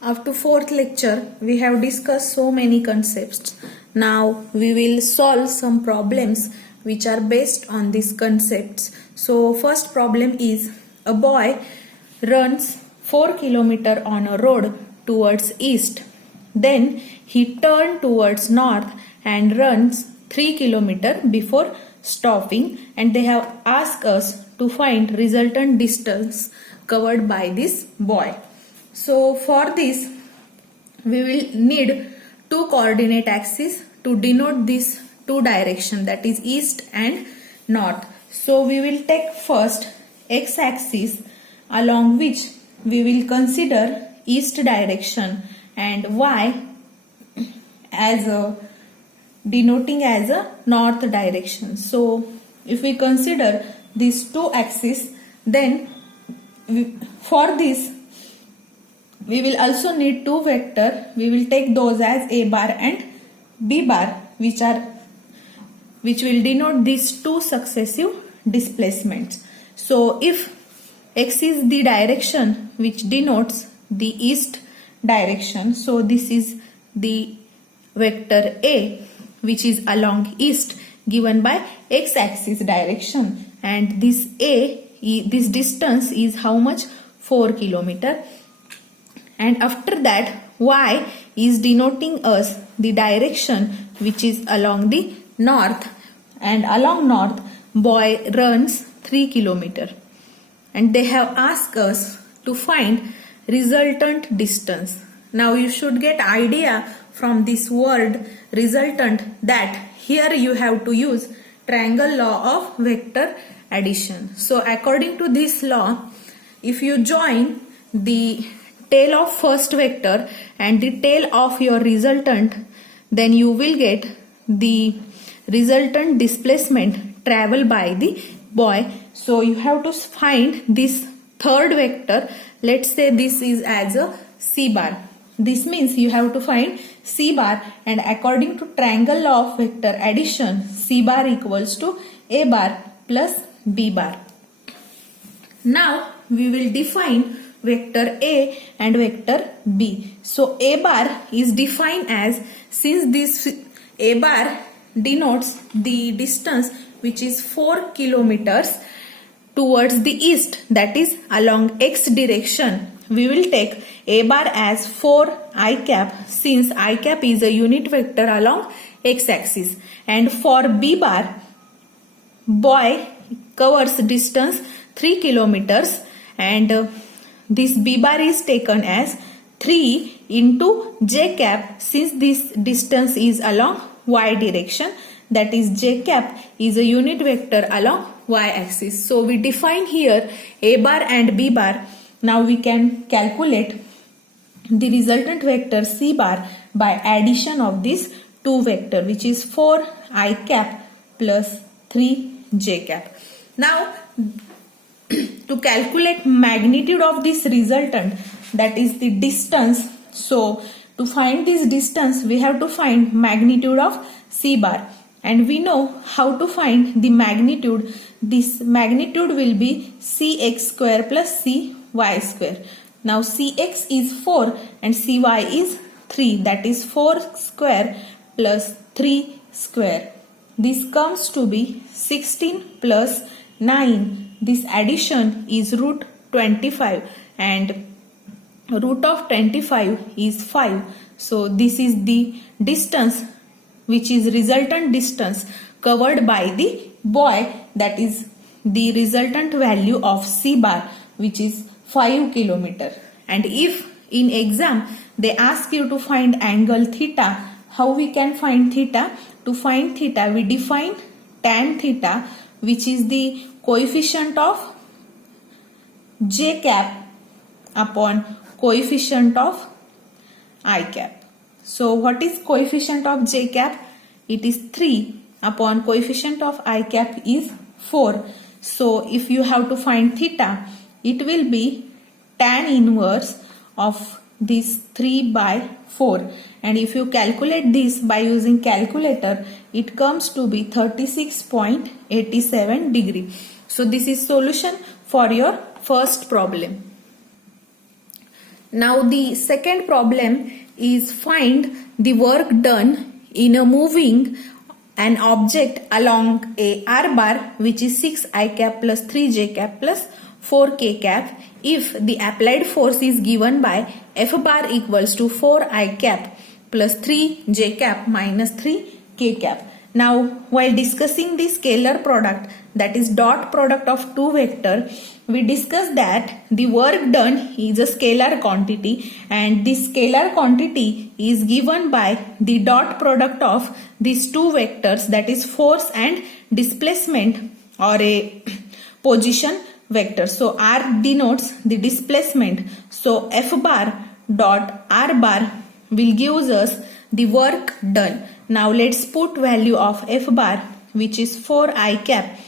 Up to fourth lecture, we have discussed so many concepts. Now we will solve some problems which are based on these concepts. So first problem is a boy runs 4 kilometers on a road towards east. Then he turned towards north and runs 3 kilometers before stopping, and they have asked us to find resultant distance covered by this boy. So for this we will need two coordinate axes to denote these two direction, that is east and north. So we will take first x axis along which we will consider east direction and y as a denoting as a north direction. So if we consider these two axes, then for this we will also need two vector. We will take those as a bar and b bar, which will denote these two successive displacements. So if x is the direction which denotes the east direction, so this is the vector a which is along east given by x axis direction, and this this distance is how much? 4 kilometers. And after that y is denoting us the direction which is along the north, and along north boy runs 3 kilometers, and they have asked us to find resultant distance. Now you should get idea from this word resultant that here you have to use triangle law of vector addition. So according to this law, if you join the tail of first vector and the tail of your resultant, then you will get the resultant displacement traveled by the boy. So you have to find this third vector. Let's say this is as a c bar. This means you have to find c bar, and according to triangle law of vector addition, c bar equals to a bar plus b bar. Now we will define vector A and vector B. So A bar is defined as, since this A bar denotes the distance which is 4 kilometers towards the east, that is along x direction, we will take A bar as 4 I cap, since I cap is a unit vector along x axis, and for B bar, boy covers distance 3 kilometers, and this b bar is taken as 3 into j cap, since this distance is along y direction, that is j cap is a unit vector along y axis. So we define here a bar and b bar. Now we can calculate the resultant vector c bar by addition of these two vector, which is 4 I cap plus 3 j cap. Now to calculate magnitude of this resultant, that is the distance, so to find this distance we have to find magnitude of c bar, and we know how to find the magnitude. This magnitude will be cx square plus cy square. Now cx is 4 and cy is 3, that is 4 square plus 3 square. This comes to be 16 plus 9. This addition is root 25, and root of 25 is 5. So this is the distance which is resultant distance covered by the boy, that is the resultant value of c bar, which is 5 kilometers. And if in exam they ask you to find angle theta, how we can find theta? To find theta we define tan theta, which is the coefficient of j cap upon coefficient of I cap. So what is coefficient of j cap? It is 3 upon coefficient of I cap is 4. So if you have to find theta, it will be tan inverse of this 3 by 4, and if you calculate this by using calculator, it comes to be 36.87 degree. So this is solution for your first problem. Now the second problem is find the work done in a moving an object along a r bar which is 6 I cap plus 3 j cap plus 4 k cap if the applied force is given by F bar equals to 4 I cap plus 3 j cap minus 3 k cap. Now while discussing the scalar product, that is dot product of two vector, we discussed that the work done is a scalar quantity and this scalar quantity is given by the dot product of these two vectors, that is force and displacement or a position vector. So R denotes the displacement. So F bar dot R bar will give us the work done. Now let's put value of F bar, which is 4 I cap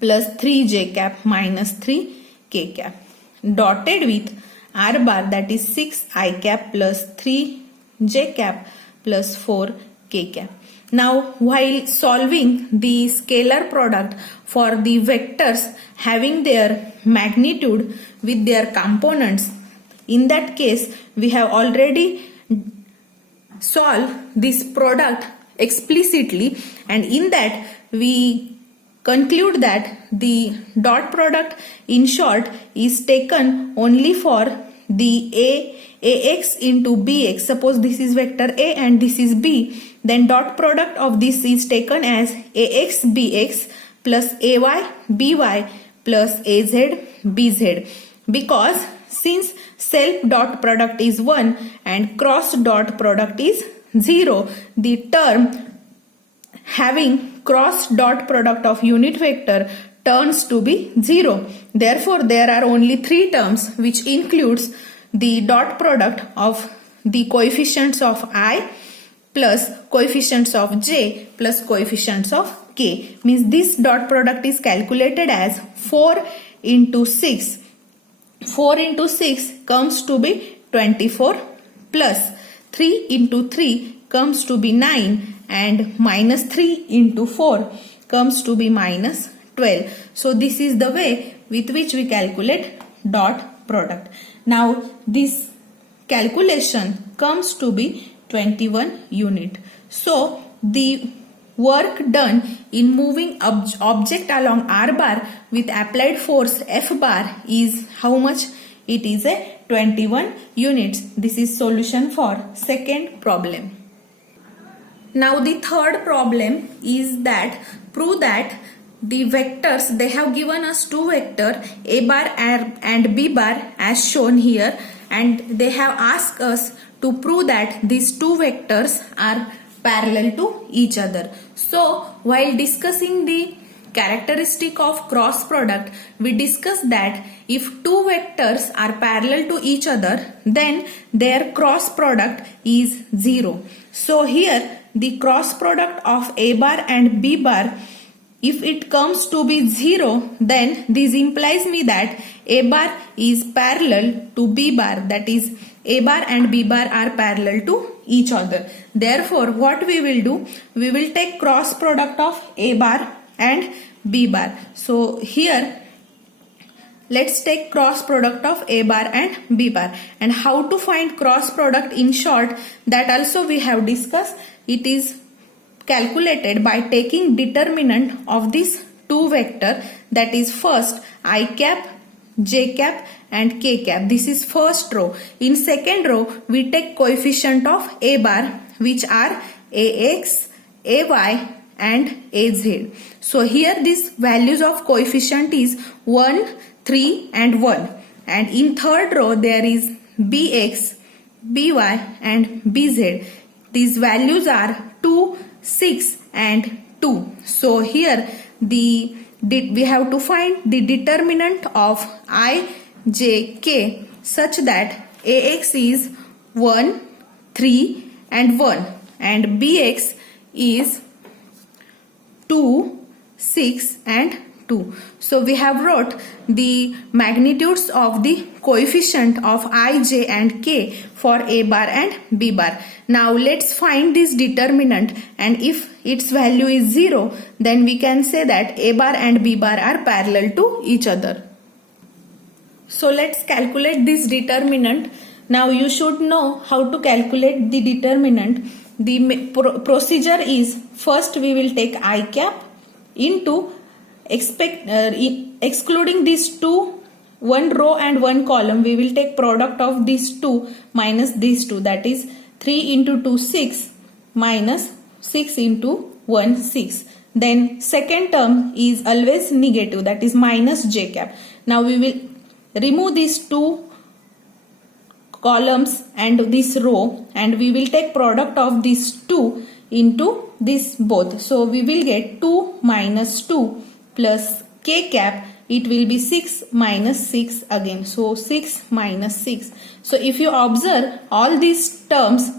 plus 3 j cap minus 3 k cap, dotted with R bar, that is 6 I cap plus 3 j cap plus 4 k cap. Now while solving the scalar product for the vectors having their magnitude with their components, in that case we have already solved this product explicitly, and in that we conclude that the dot product in short is taken only for the ax into bx. Suppose this is vector a and this is b, then dot product of this is taken as ax bx plus ay by plus az bz, because since self dot product is 1 and cross dot product is 0, the term having cross dot product of unit vector turns to be 0. Therefore, there are only three terms, which includes the dot product of the coefficients of I plus coefficients of j plus coefficients of k. Means this dot product is calculated as 4 into 6. 4 into 6 comes to be 24 plus 3 into 3 comes to be 9 and minus 3 into 4 comes to be minus 12. So this is the way with which we calculate dot product. Now this calculation comes to be 21 unit. So the work done in moving object along R bar with applied force F bar is how much? It is a 21 units. This is solution for second problem. Now the third problem is that prove that the vectors, they have given us two vector a bar and b bar as shown here, and they have asked us to prove that these two vectors are parallel to each other. So while discussing the characteristic of cross product, we discussed that if two vectors are parallel to each other, then their cross product is 0. So here the cross product of a bar and b bar, if it comes to be 0, then this implies me that a bar is parallel to b bar, that is a bar and b bar are parallel to each other. Therefore, what we will do, we will take cross product of a bar and b bar. So here let's take cross product of a bar and b bar, and how to find cross product in short, that also we have discussed. It is calculated by taking determinant of this two vector, that is first I cap, j cap and k cap. This is first row. In second row we take coefficient of a bar, which are ax, ay and az. So here these values of coefficient is 1, 3 and 1, and in third row there is bx, by and bz. These values are 2, 6 and 2. So here we have to find the determinant of I, j, k such that ax is 1, 3 and 1 and bx is 2, 6 and 2. So we have wrote the magnitudes of the coefficient of I, j and k for a bar and b bar. Now let's find this determinant, and if its value is 0, then we can say that a bar and b bar are parallel to each other. So let's calculate this determinant. Now you should know how to calculate the determinant. The procedure is, first we will take I cap into excluding these two, one row and one column, we will take product of these two minus these two, that is 3 into 2 6 minus 6 into 1 6. Then second term is always negative, that is minus j cap. Now we will remove these two columns and this row and we will take product of these two into this both. So we will get 2 minus 2 plus k cap, it will be 6 minus 6 again. So 6 minus 6. So if you observe all these terms,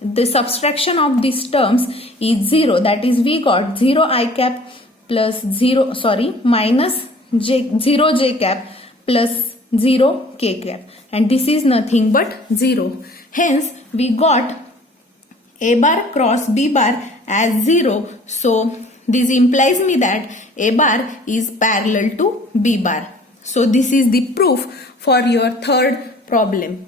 the subtraction of these terms is 0, that is we got 0 I cap plus minus 0 j cap plus 0 k cap, and this is nothing but 0. Hence we got a bar cross b bar as 0. So this implies me that a bar is parallel to b bar. So this is the proof for your third problem.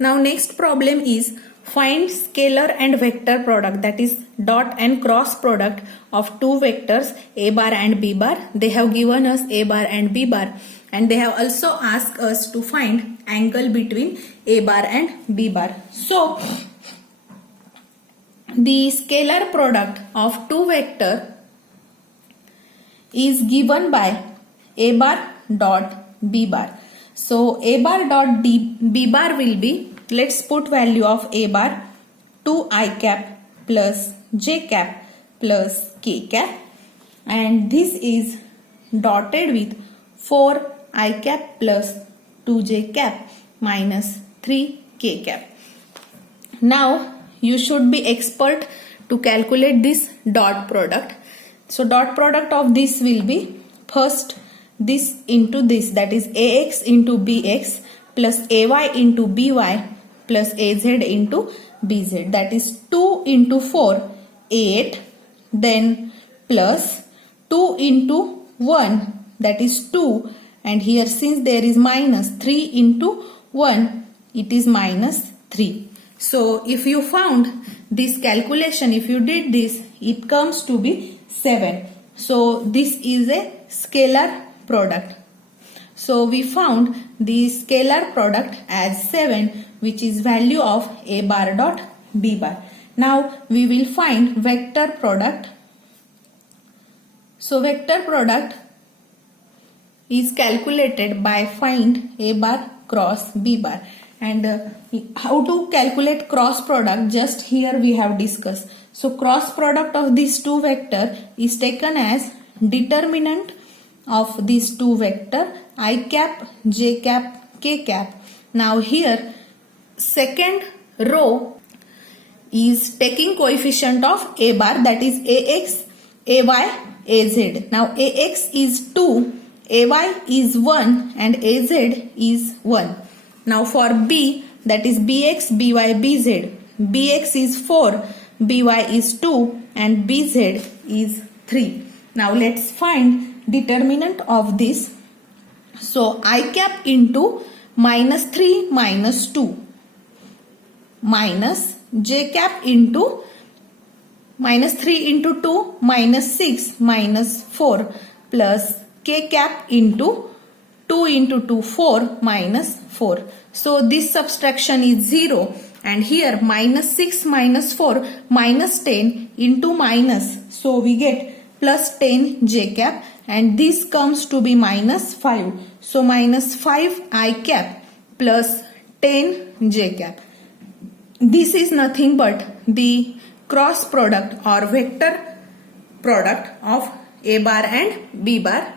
Now next problem is find scalar and vector product, that is dot and cross product of two vectors a bar and b bar. They have given us a bar and b bar, and they have also asked us to find angle between a bar and b bar. So the scalar product of two vector is given by a bar dot b bar. So a bar dot b bar will be, let's put value of a bar 2 I cap plus j cap plus k cap, and this is dotted with 4 I cap plus 2j cap minus 3 k cap. Now you should be expert to calculate this dot product. So dot product of this will be first this into this, that is ax into bx plus ay into by plus az into bz, that is 2 into 4 8, then plus 2 into 1, that is 2, and here since there is minus 3 into 1, it is minus 3. So if you found this calculation, if you did this, it comes to be 7. So this is a scalar product. So we found the scalar product as 7, which is value of a bar dot b bar. Now we will find vector product. So vector product is calculated by find a bar cross b bar, and how to calculate cross product, just here we have discussed. So cross product of these two vector is taken as determinant of these two vector I cap, j cap, k cap. Now here second row is taking coefficient of a bar, that is ax, ay, az. Now ax is 2, ay is 1 and az is 1. Now for b, that is bx, by, bz. Bx is 4, by is 2 and bz is 3. Now let's find determinant of this. So I cap into minus 3 minus 2 minus j cap into minus 3 into 2 minus 6 minus 4 plus k cap into 2 into 2 4 minus 4. So this subtraction is 0, and here minus 6 minus 4 minus 10 into minus, so we get plus 10 j cap, and this comes to be minus 5. So minus 5 I cap plus 10 j cap. This is nothing but the cross product or vector product of a bar and b bar.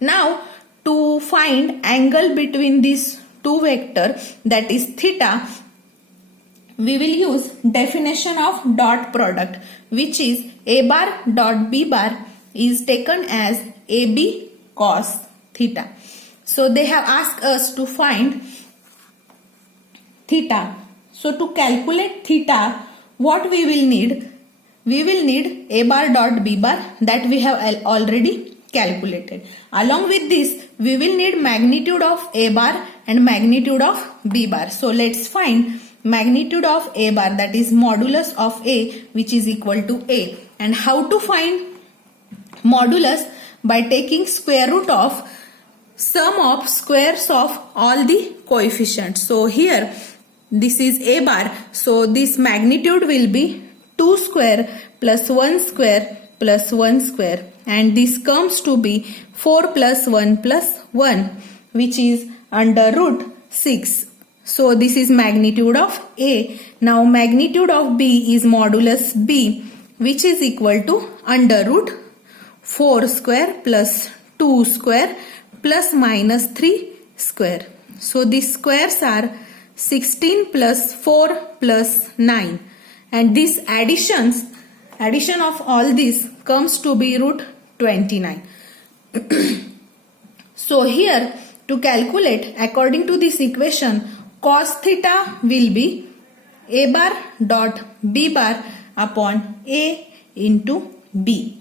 Now to find angle between these two vector, that is theta, we will use definition of dot product, which is a bar dot b bar is taken as ab cos theta. So they have asked us to find theta. So to calculate theta, what we will need? We will need a bar dot b bar, that we have already calculated. Along with this, we will need magnitude of A bar and magnitude of B bar. So let's find magnitude of A bar, that is modulus of A, which is equal to A. And how to find modulus? By taking square root of sum of squares of all the coefficients. So here this is A bar, so this magnitude will be 2 square plus 1 square plus 1 square, and this comes to be 4 plus 1 plus 1, which is under root 6. So this is magnitude of A. Now magnitude of B is modulus B, which is equal to under root 4 square plus 2 square plus minus 3 square. So these squares are 16 plus 4 plus 9, and this addition of all this comes to be root 29. So here to calculate according to this equation, cos theta will be A bar dot B bar upon A into B.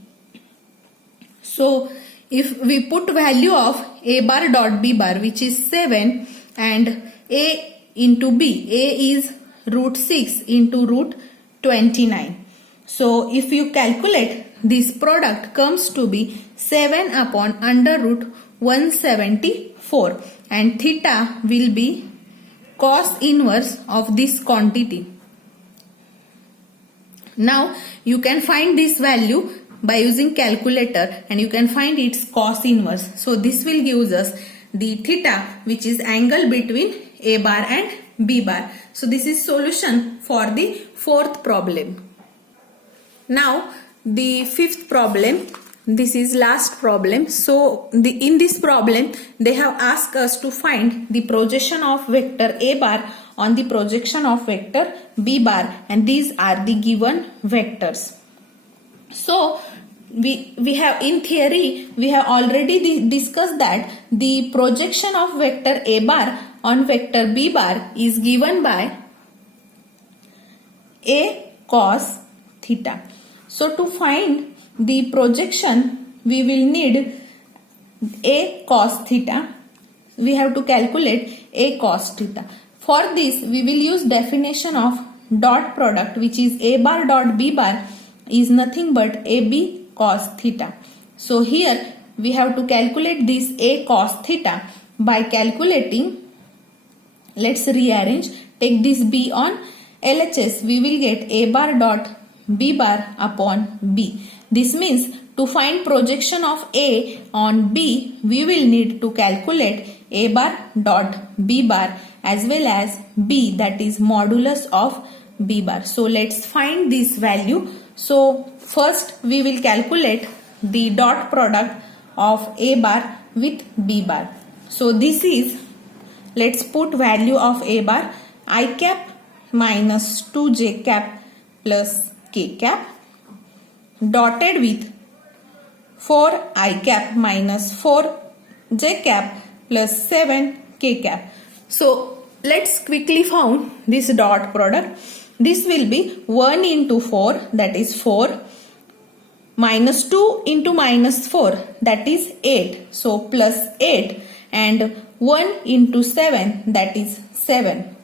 So if we put value of A bar dot B bar, which is 7, and A into B, A is root 6 into root 29. So if you calculate, this product comes to be 7 upon under root 174, and theta will be cos inverse of this quantity. Now you can find this value by using calculator, and you can find its cos inverse. So this will give us the theta, which is angle between A bar and B bar. So this is solution for the fourth problem. Now the fifth problem, this is last problem. So in this problem they have asked us to find the projection of vector A bar on the projection of vector B bar, and these are the given vectors. So we have, in theory we have already discussed that the projection of vector A bar on vector B bar is given by A cos theta. So to find the projection, we will need A cos theta. We have to calculate A cos theta. For this we will use definition of dot product, which is A bar dot B bar is nothing but AB cos theta. So here we have to calculate this A cos theta by calculating. Let's rearrange. Take this B on LHS. We will get A bar dot B bar upon B. This means to find projection of A on B, we will need to calculate A bar dot B bar as well as B, that is modulus of B bar. So let's find this value. So first we will calculate the dot product of A bar with B bar. So this is, let's put value of A bar, I cap minus 2j cap plus k cap dotted with 4 I cap minus 4 j cap plus 7 k cap. So let's quickly found this dot product. This will be 1 into 4, that is 4, minus 2 into minus 4, that is 8. So plus 8, and 1 into 7, that is 7.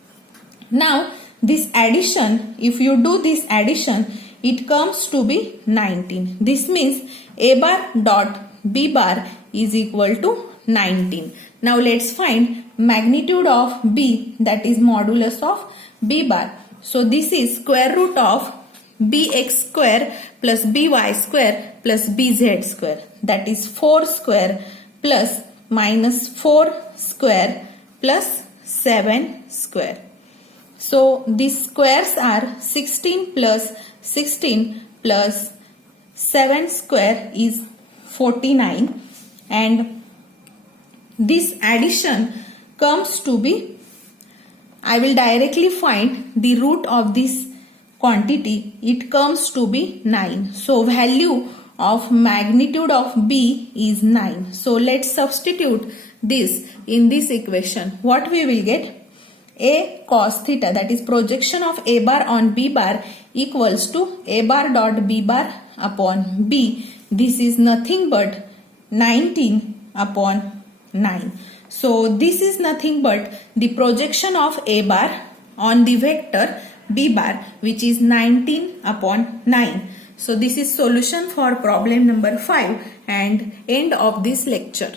Now this addition, if you do this addition, it comes to be 19. This means A bar dot B bar is equal to 19. Now let's find magnitude of B, that is modulus of B bar. So this is square root of bx square plus by square plus bz square, that is 4 square plus minus 4 square plus 7 square. So these squares are 16 plus 16 plus 7 square is 49, and this addition comes to be, I will directly find the root of this quantity. It comes to be 9. So value of magnitude of B is 9. So let's substitute this in this equation. What we will get? A cos theta, that is projection of A bar on B bar, equals to A bar dot B bar upon B. This is nothing but 19 upon 9. So this is nothing but the projection of A bar on the vector B bar, which is 19 upon 9. So this is solution for problem number 5 and end of this lecture.